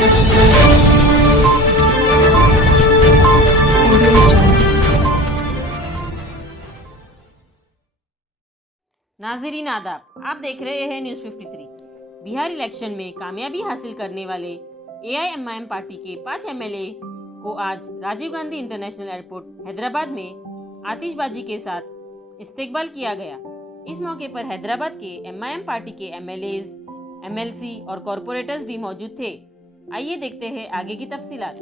नाज़रीन आदाब, आप देख रहे हैं न्यूज़ 53। बिहार इलेक्शन में कामयाबी हासिल करने वाले AIMIM पार्टी के 5 MLA को आज राजीव गांधी इंटरनेशनल एयरपोर्ट हैदराबाद में आतिशबाजी के साथ इस्तकबाल किया गया। इस मौके पर हैदराबाद के MIM पार्टी के MLAs, MLC और कॉरपोरेटर्स भी मौजूद थे। आइए देखते हैं आगे की तफसीलात।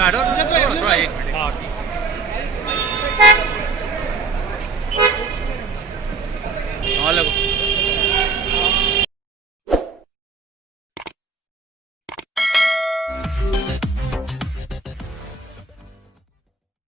हटो थोड़ा 1 मिनट। हाँ ठीक। हाँ लगो।